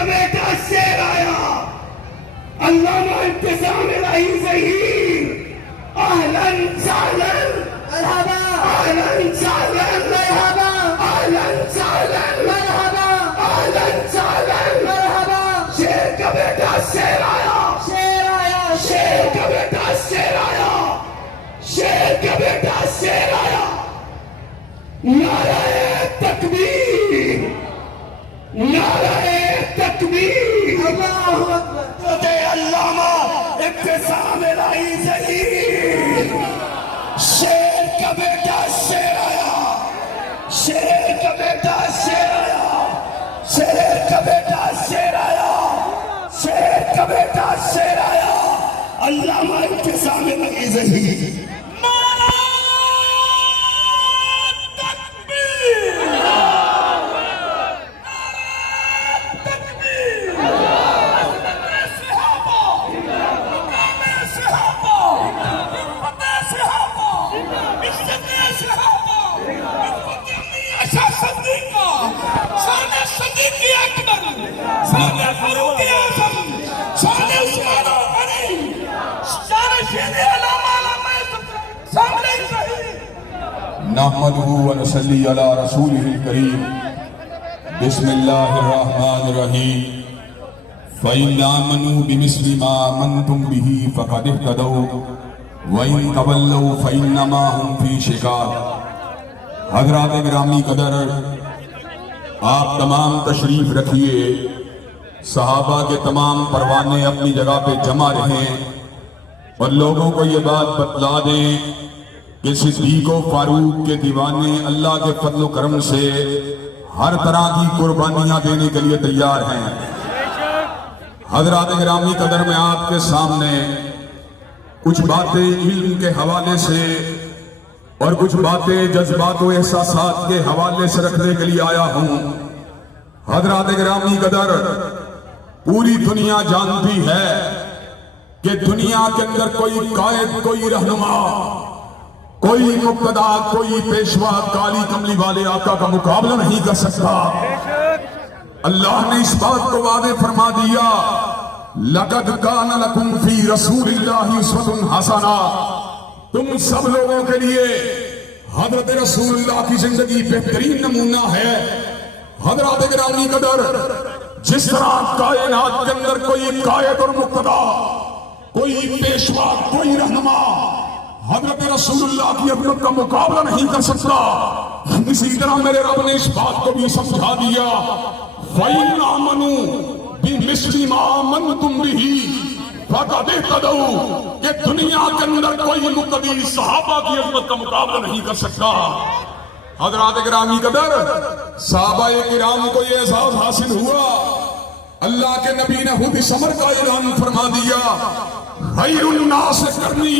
کا بیٹا شیر آیا، علامہ انتظام الہی ظہیر، اہلاً سہلاً مرحبا، اہلاً سہلاً مرحبا، اہلاً سہلاً مرحبا، اہلاً سہلاً مرحبا۔ شیر کا بیٹا شیر آیا، شیر آیا، شیر کا بیٹا شیر آیا، شیر کا بیٹا شیر آیا۔ نعرہ تکبیر، نعرہ تکبیر، اللہ اکبر۔ علامہ انتظام الہی ظہیر، شیر کا بیٹا شیر آیا، شیر کا بیٹا شیر آیا، شیر کا بیٹا شیر آیا، شیر کا بیٹا شیر آیا، علامہ انتظام الہی ظہیر۔ نحمده ونصلي على رسوله الكريم بسم الله الرحمن الرحيم فإن آمنوا بمثل ما آمنتم به فقد اهتدوا وإن تولوا فإنما هم في شقاق۔ حضرات گرامی قدر، آپ تمام تشریف رکھیے، صحابہ کے تمام پروانے اپنی جگہ پہ جمع رہیں اور لوگوں کو یہ بات بتلا دیں کہ صدیق و فاروق کے دیوانے اللہ کے فضل و کرم سے ہر طرح کی قربانیاں دینے کے لیے تیار ہیں۔ حضرات گرامی قدر، میں آپ کے سامنے کچھ باتیں علم کے حوالے سے اور کچھ باتیں جذبات و احساسات کے حوالے سے رکھنے کے لیے آیا ہوں۔ حضرات گرامی قدر، پوری دنیا جانتی ہے کہ دنیا کے اندر کوئی قائد، کوئی رہنما، کوئی مقتدا، کوئی پیشوا کالی کملی والے آقا کا مقابلہ نہیں کر سکتا۔ اللہ نے اس بات کو واضح فرما دیا، لَقَدْ كَانَ لَكُمْ فِي رَسُولِ اللَّهِ أُسْوَةٌ حَسَنَةٌ۔ تم سب لوگوں کے لیے حضرت رسول اللہ کی زندگی بہترین نمونہ ہے۔ حضرات گرامی قدر، جس طرح کائنات کے اندر کوئی قائد اور مقتدا، کوئی پیشوا، کوئی رہنما حضرت رسول اللہ کی عظمت کا مقابلہ نہیں کر سکتا، اسی طرح میرے رب نے اس بات کو بھی سمجھا دیا، فَإِنْ آمَنُوا بِمِثْلِ مَا آمَنْتُمْ بِهِ فَقَدِ اهْتَدَوْا، کہ دنیا کے اندر کوئی مقتدی صحابہ کی عظمت کا مقابلہ نہیں کر سکتا۔ حضرات گرامی قدر، صحابہ کرام کو یہ اعزاز حاصل ہوا، اللہ کے نبی نے خود اس امر کا اعلان فرما دیا، خیر الناس قرنی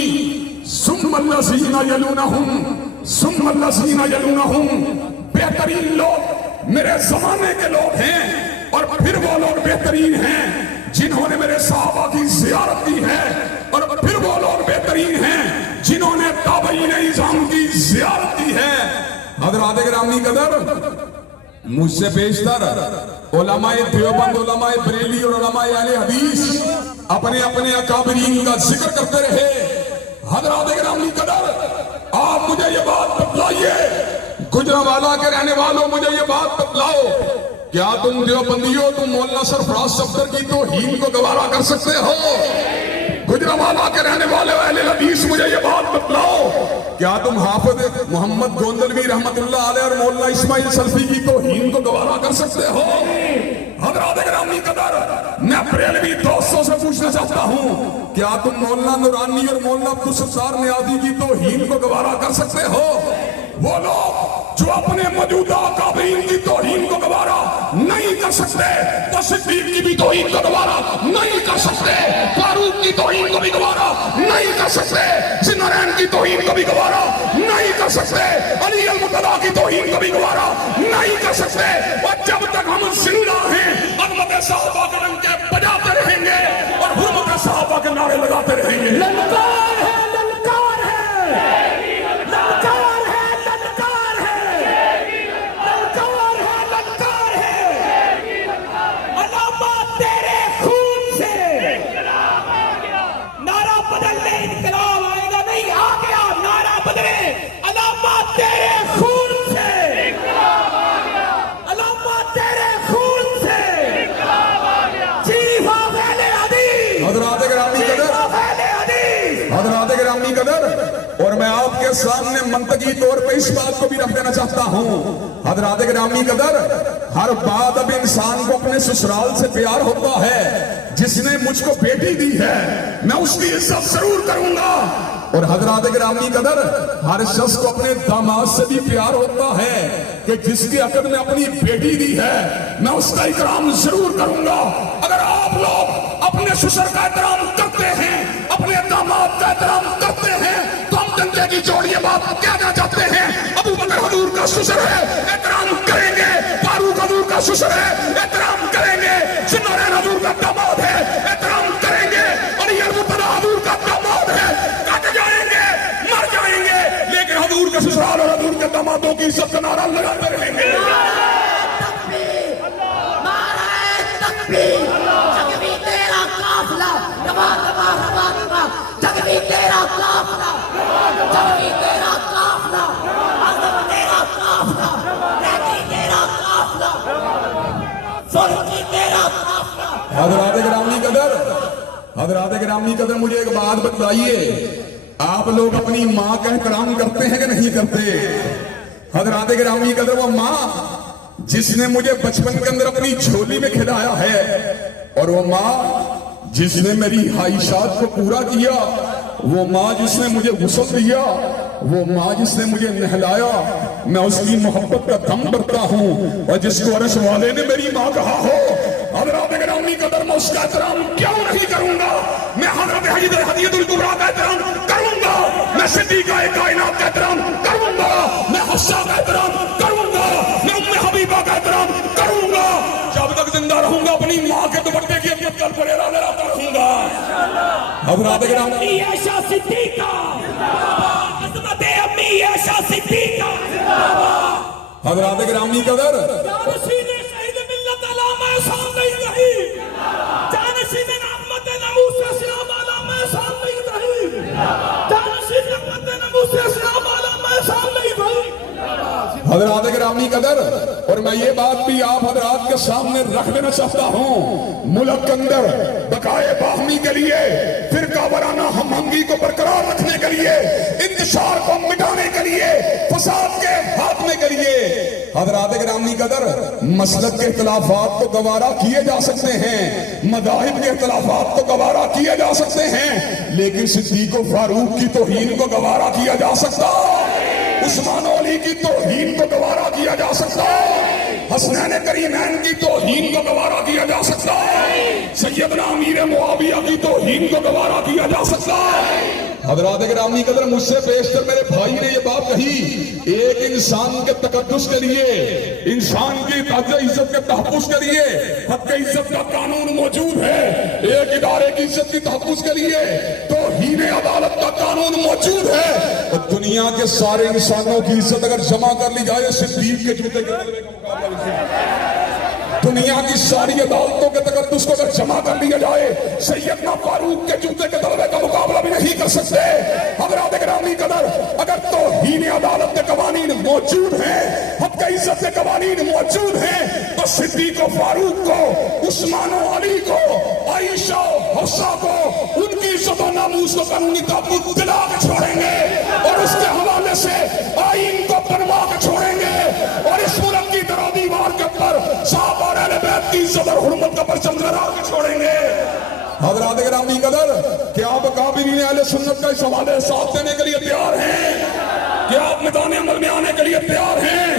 ثم الذین یلونہم ثم الذین یلونہم، بہترین لوگ میرے زمانے کے لوگ ہیں اور پھر وہ لوگ بہترین ہیں جنہوں نے میرے صحابہ کی زیارت کی ہے، اور پھر وہ لوگ بہترین ہیں جنہوں نے تابعین اعظام کی زیارت کی ہے۔ حضرات گرامی قدر، مجھ سے بیشتر علماء دیوبند، علماء بریلی اور علماء اہل حدیث اپنے اپنے اکابرین کا ذکر کرتے رہے۔ حضرات گرامی قدر، آپ مجھے یہ بات بتلائیے، گجرانوالہ کے رہنے والوں مجھے یہ بات بتلاؤ، کیا تم دیوبندیوں، تم مولانا سرفراز صفدر کی توہین کو گوارا کر سکتے ہو؟ گجرانوالہ کے رہنے والے اہل حدیث مجھے یہ بات بتلاؤ، کیا تم حافظ محمد گوندلوی رحمت اللہ علیہ اور مولانا اسماعیل سلفی کی توہین کو گوارا کر سکتے ہو؟ حضرات گرامی قدر، میں بریلوی دوستوں سے پوچھنا چاہتا ہوں، کیا تم مولانا نورانی اور مولانا عبدالستار نیازی کی توہین کو گوارا کر سکتے ہو؟ وہ لوگ جو اپنے موجودہ اکابرین کی توہین کو گوارا نہیں کر سکتے، تو صدیق کی بھی توہین کو گوارا نہیں کر سکتے، فاروق کی توہین کو بھی گوارا نہیں کر سکتے، ذوالنورین کی توہین کو بھی گوارا نہیں کر سکتے، علی المرتضیٰ کی توہین کو بھی گوارا نہیں کر سکتے۔ اور جب تک ہم زندہ ہیں، عظمت صحابہ کے ڈنکے بجاتے رہیں گے اور حرمت صحابہ کے نعرے لگاتے رہیں گے۔ للکار ہے، للکار ہے، للکار ہے، للکار ہے، للکار ہے، للکار ہے۔ علامہ کے سامنے منطقی طور پہ اس بات کو بھی رکھ دینا چاہتا ہوں، حضرات گرامی قدر، ہر بات اب انسان کو اپنے سسرال سے پیار ہوتا ہے۔ جس نے مجھ کو بیٹی دی ہے میں اس کی عزت ضرور کروں گا، اور حضرات گرامی قدر، ہر شخص کو اپنے داماد سے بھی پیار ہوتا ہے کہ جس کے عقد میں اپنی بیٹی دی ہے میں اس کا احترام ضرور کروں گا۔ اگر آپ لوگ اپنے سسر کا احترام کرتے ہیں، اپنے داماد کا احترام کرتے ہیں، تو ہم جنتے کی جوڑی بات کہنا چاہتے ہیں، ابو بکر حضور کا سسر ہے، احترام کریں گے، فاروق حضور کا سسر ہے، احترام کریں گے، ذوالنورین حضور کا داماد ہے، احترام کریں گے، علی المرتضیٰ حضور کا داماد ہے، کٹ جائیں گے، مر جائیں گے، لیکن حضور کے سسرال اور حضور کے دامادوں کی عزت کا نعرہ لگاتے رہیں گے۔ حضرات گرامی قدر، حضرات گرامی قدر، مجھے ایک بات بتلائیے، آپ لوگ اپنی ماں کا احترام کرتے ہیں کہ نہیں کرتے؟ حضرات گرامی قدر، وہ ماں جس نے مجھے بچپن کے اندر اپنی جھولی میں کھلایا ہے، اور وہ ماں جس نے میری خواہشات کو پورا کیا، وہ ماں جس نے مجھے غسل دیا، وہ ماں جس نے مجھے نہلایا، میں اس کی محبت کا دم بھرتا ہوں، اور جس کو عرش والے نے میری ماں کہا ہو، حضرات گرامی قدر، میں اس کا احترام کیوں نہیں کروں گا؟ میں حضرت حدیث الکبریٰ کا احترام کروں گا، میں صدیقہ کائنات کا احترام کروں گا، میں حفصہ کا احترام کروں گا، میں ام حبیبہ کا احترام کروں گا، جب تک زندہ رہوں گا اپنی ماں کے دوپٹے کی عزت کر پر ارادہ رہتا رہوں گا۔ حضرات گرامی، عائشہ صدیقہ، عظمت امی عائشہ صدیقہ، حضرات گرامی قدر، جانشین شہید ملت علامہ احسان نہیں رہی، جانشین رحمت ناموس اسلام علامہ احسان نہیں رہی، جانشین رحمت ناموس اسلام علامہ احسان نہیں رہی۔ حضرات گرامی قدر، اور میں یہ بات بھی آپ حضرات کے سامنے رکھ دینا چاہتا ہوں، ملک کے اندر بقائے باہمی کے لیے، فرقہ وارانہ ہم آہنگی کو برقرار رکھنے کے لیے، انتشار کو مٹانے کے لیے، فساد کے خاتمے کے لیے، حضرات گرامی قدر، مسلک کے اختلافات کو گوارا کیے جا سکتے ہیں، مذاہب کے اختلافات کو گوارا کیے جا سکتے ہیں، لیکن صدیق و فاروق کی توہین کو گوارا کیا جا سکتا، عثمان و علی کی توہین کو گوارا کیا جا سکتا، حسنین کریمین کی توہین کو گوارا کیا جا سکتا، سیدنا امیر معاویہ کی توہین کو گوارا کیا جا سکتا۔ حضرات گرامی قدر، مجھ سے بیشتر میرے بھائی نے یہ بات کہی، ایک انسان کے تقدس کے لیے، انسان کی عزت کے تحفظ کے لیے حق عزت کا قانون موجود ہے، ایک ادارے کی عزت کے تحفظ کے لیے توہین عدالت کا قانون موجود ہے، اور دنیا کے سارے انسانوں کی عزت اگر جمع کر لی جائے صدیق کے جوتے کے غلبے کا مقابلہ نہیں۔ دنیا کی ساری عدالتوں کے تقدس کو اگر جمع کر لیا جائے سیدنا فاروق کے جوتے کے غلبے کا مقابلہ بھی نہیں کر سکتے۔ حضرات گرامی قدر، اگر توہین عدالت کے قوانین موجود ہیں، حق عزت کے قوانین موجود ہیں، تو صدیق و فاروق کو، عثمان و علی کو، عائشہ و حفصہ کو، ان کی عزت و ناموس کو قانونی تحفظ دلا کے چھوڑیں گے، اور اس کے حوالے سے آئین کو بنوا کے چھوڑیں گے، اور اس ملک کی طرح دیوار کے اوپر صحابہ اور اہل بیت کی عزت اور حرمت کا پرچم لہرا کے چھوڑیں گے۔ حضرات گرامی قدر، کیا آپ اکابرین اہل سنت کا اس حوالے ساتھ دینے کے لیے تیار ہیں؟ کیا آپ میدان عمل میں آنے کے لیے تیار ہیں؟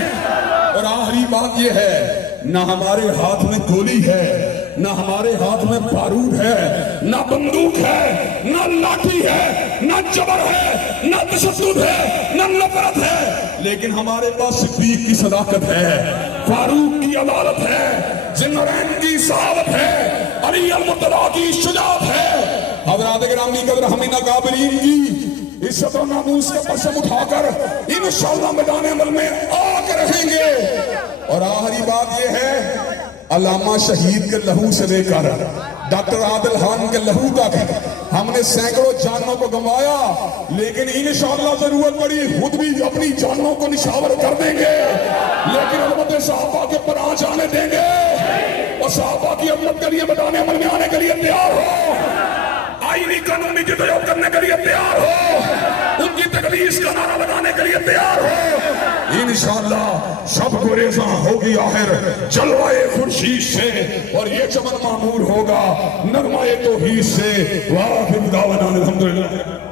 اور آخری بات یہ ہے، نہ ہمارے ہاتھ میں گولی ہے، نہ ہمارے ہاتھ میں بارود ہے، نہ بندوق ہے، نہ لاٹھی ہے، نہ جبر ہے، نہ تشدد ہے، نہ نفرت ہے، لیکن ہمارے پاس صدیق کی صداقت ہے، فاروق کی عدالت ہے، ذوالنورین کی صحابت ہے، علی المرتضیٰ کی شجاعت ہے۔ حضرات گرامی قدر، ہم ان اکابرین کی عزت و ناموس کے پرچم اٹھا کر انشاءاللہ میدان عمل میں آ کے رہیں گے۔ اور آخری بات یہ ہے، علامہ شہید کے لہو سے لے کر ڈاکٹر عادل خان کے لہو تک ہم نے سینکڑوں جانوں کو گنوایا، لیکن انشاءاللہ ضرورت پڑی خود بھی اپنی جانوں کو نشاور کر دیں گے، لیکن عظمت صحابہ کے اوپر آنچ آنے دیں گے، اور صحابہ کی عظمت کے لیے میدان عمل میں آنے کے لیے تیار ہو، آئینی قانونی جدوجہد کرنے کے لیے تیار ہو، ان کی کبھی اس کا نعرہ لگانے کے لیے تیار ہو؟ انشاءاللہ سب کو ریزاں ہوگی آخر جلوائے خورشید سے، اور یہ چمن معمور ہوگا نغمہ توحید سے۔ وآخر دعوانا الحمدللہ۔